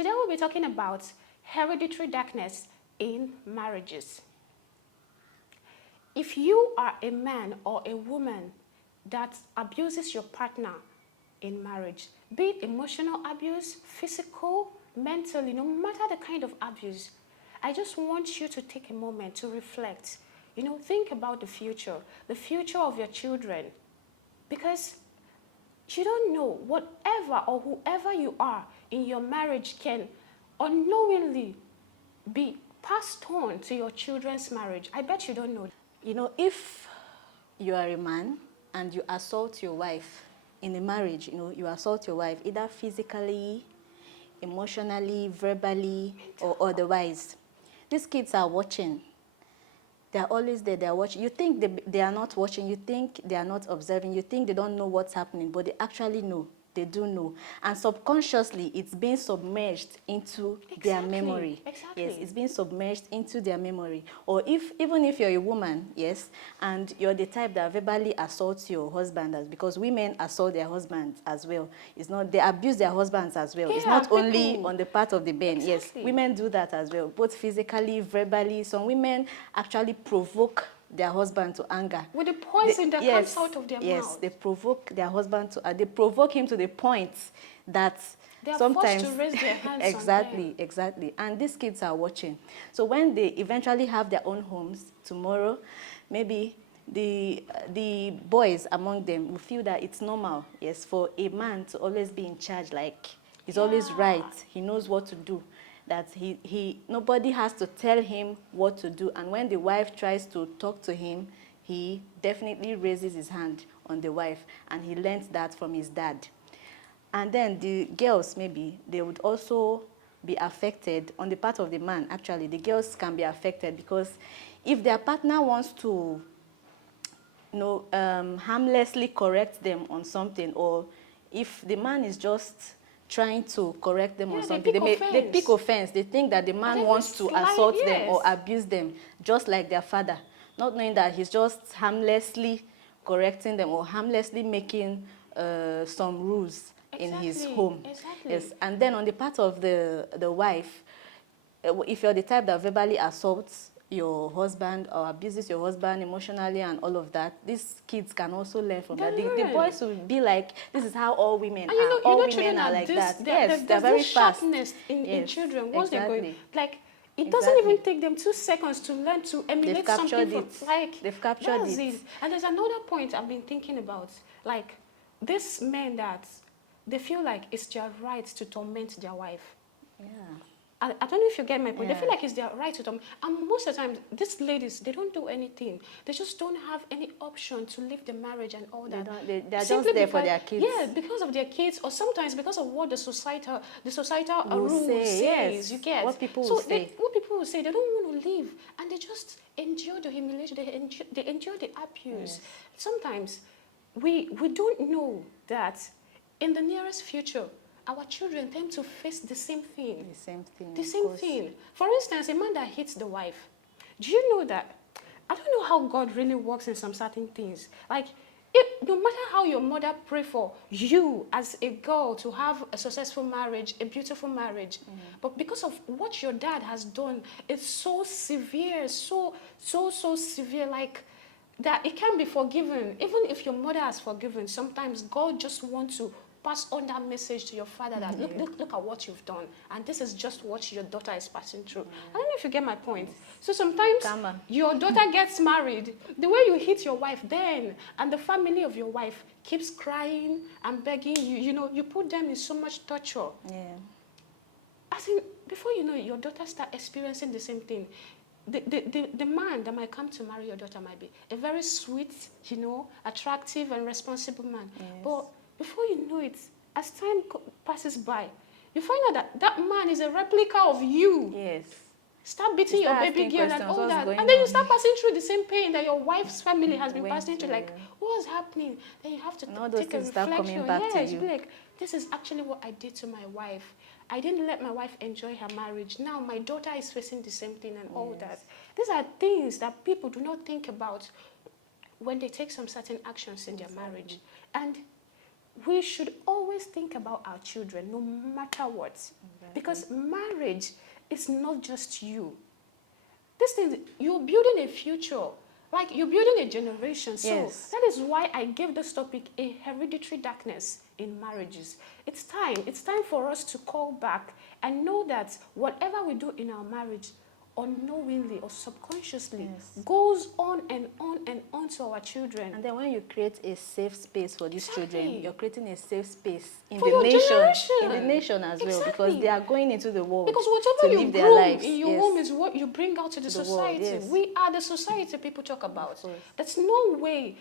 Today we'll be talking about hereditary darkness in marriages. If you are a man or a woman that abuses your partner in marriage, be it emotional abuse, physical, mentally, no matter the kind of abuse, I just want you to take a moment to reflect. Think about the future of your children. Because you don't know, whatever or whoever you are in your marriage can unknowingly be passed on to your children's marriage. I bet you don't know. If you are a man and you assault your wife in a marriage, you assault your wife either physically, emotionally, verbally, or otherwise, these kids are watching. They're always there, they're watching. You think they are not watching, you think they are not observing, you think they don't know what's happening, but they actually know. They do know. And subconsciously, it's being submerged into their memory. Exactly. Yes, it's being submerged into their memory. Or even if you're a woman, yes, and you're the type that verbally assaults your husband, because women assault their husbands as well. It's not, they abuse their husbands as well. Yeah, it's not only on the part of the men. Exactly. Yes, women do that as well, both physically, verbally. Some women actually provoke their husband to anger. With the poison that comes out of their mouth. Yes, they provoke their husband to, they provoke him to the point that they are sometimes forced to raise their hands exactly, on them. exactly. And these kids are watching. So when they eventually have their own homes tomorrow, maybe the boys among them will feel that it's normal, yes, for a man to always be in charge, like he's always right, he knows what to do. That nobody has to tell him what to do. And when the wife tries to talk to him, he definitely raises his hand on the wife. And he learned that from his dad. And then the girls, maybe, they would also be affected on the part of the man. Actually, the girls can be affected because if their partner wants to harmlessly correct them on something, or if the man is just trying to correct them on something, they pick offense. They think that the man wants to assault them or abuse them, just like their father, not knowing that he's just harmlessly correcting them or harmlessly making some rules in his home. Exactly. Yes, and then on the part of the wife, if you're the type that verbally assaults your husband or abuses your husband emotionally and all of that, these kids can also learn from that. The boys will be like, this is how all women are. All women are like that. Yes, they're very fast. Sharpness in children once they're going. Like, it Exactly. doesn't even take them 2 seconds to learn to emulate something from, like, they've captured it. And there's another point I've been thinking about. Like, these men that they feel like it's their right to torment their wife. Yeah. I don't know if you get my point. Yeah. They feel like it's their right to them. And most of the time, these ladies, they don't do anything. They just don't have any option to leave the marriage and all that. They're just there for their kids. Yeah, because of their kids, or sometimes because of what the societal rule says. Yes. You get what people will say. What people will say, they don't want to leave, and they just endure the humiliation. They endure the abuse. Yes. Sometimes we don't know that in the nearest future, our children tend to face the same thing. The same thing. The same thing. For instance, a man that hits the wife. Do you know that? I don't know how God really works in some certain things. Like, no matter how your mother prayed for you as a girl to have a successful marriage, a beautiful marriage, but because of what your dad has done, it's so severe, so severe, like that it can't be forgiven. Even if your mother has forgiven, sometimes God just wants to pass on that message to your father that look at what you've done, and this is just what your daughter is passing through. I don't know if you get my point. So sometimes your daughter gets married, the way you hit your wife then, and the family of your wife keeps crying and begging you, you put them in so much torture. Yeah. As in, before you know it, your daughter start experiencing the same thing. The man that might come to marry your daughter might be a very sweet, attractive and responsible man. Yes. But before you know it, as time passes by, you find out that that man is a replica of you. Yes. Start beating your baby girl and all that. And then you start passing through the same pain that your wife's family has been passing through. Like, what's happening? Then you have to take a reflection. Yes, be like, this is actually what I did to my wife. I didn't let my wife enjoy her marriage. Now my daughter is facing the same thing and all that. These are things that people do not think about when they take some certain actions in their marriage. And we should always think about our children, no matter what. Exactly. Because marriage is not just you. This thing, you're building a future. Like, you're building a generation. So Yes. that is why I gave this topic a hereditary darkness in marriages. It's time. It's time for us to call back and know that whatever we do in our marriage, unknowingly or subconsciously, Yes. goes on and on and on to our children. And then when you create a safe space for these children, Exactly. you're creating a safe space in For the your nation, generation. in the nation as well, because Exactly. they are going into the world Because to whatever you live their groom lives. in your Yes. home is what you bring out to the world, society. yes. We are the society people talk about. Of course. There's no way.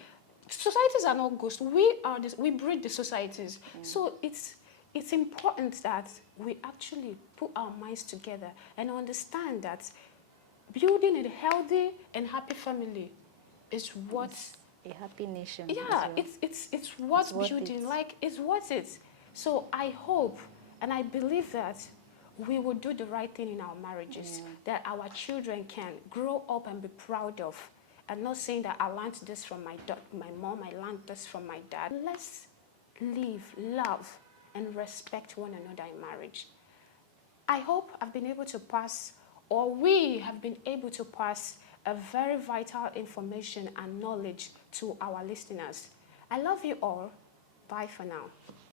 Societies are not ghosts. We are this. We breed the societies. So it's important that we actually put our minds together and understand that building a healthy and happy family is what. A happy nation. as Yeah, well. it's worth worth building. it. Like, it's worth it. So I hope and I believe that we will do the right thing in our marriages, that our children can grow up and be proud of, and not saying that I learned this from my mom, I learned this from my dad. Let's live, love, and respect one another in marriage. I hope I've been able to pass, or we have been able to pass, a very vital information and knowledge to our listeners. I love you all. Bye for now.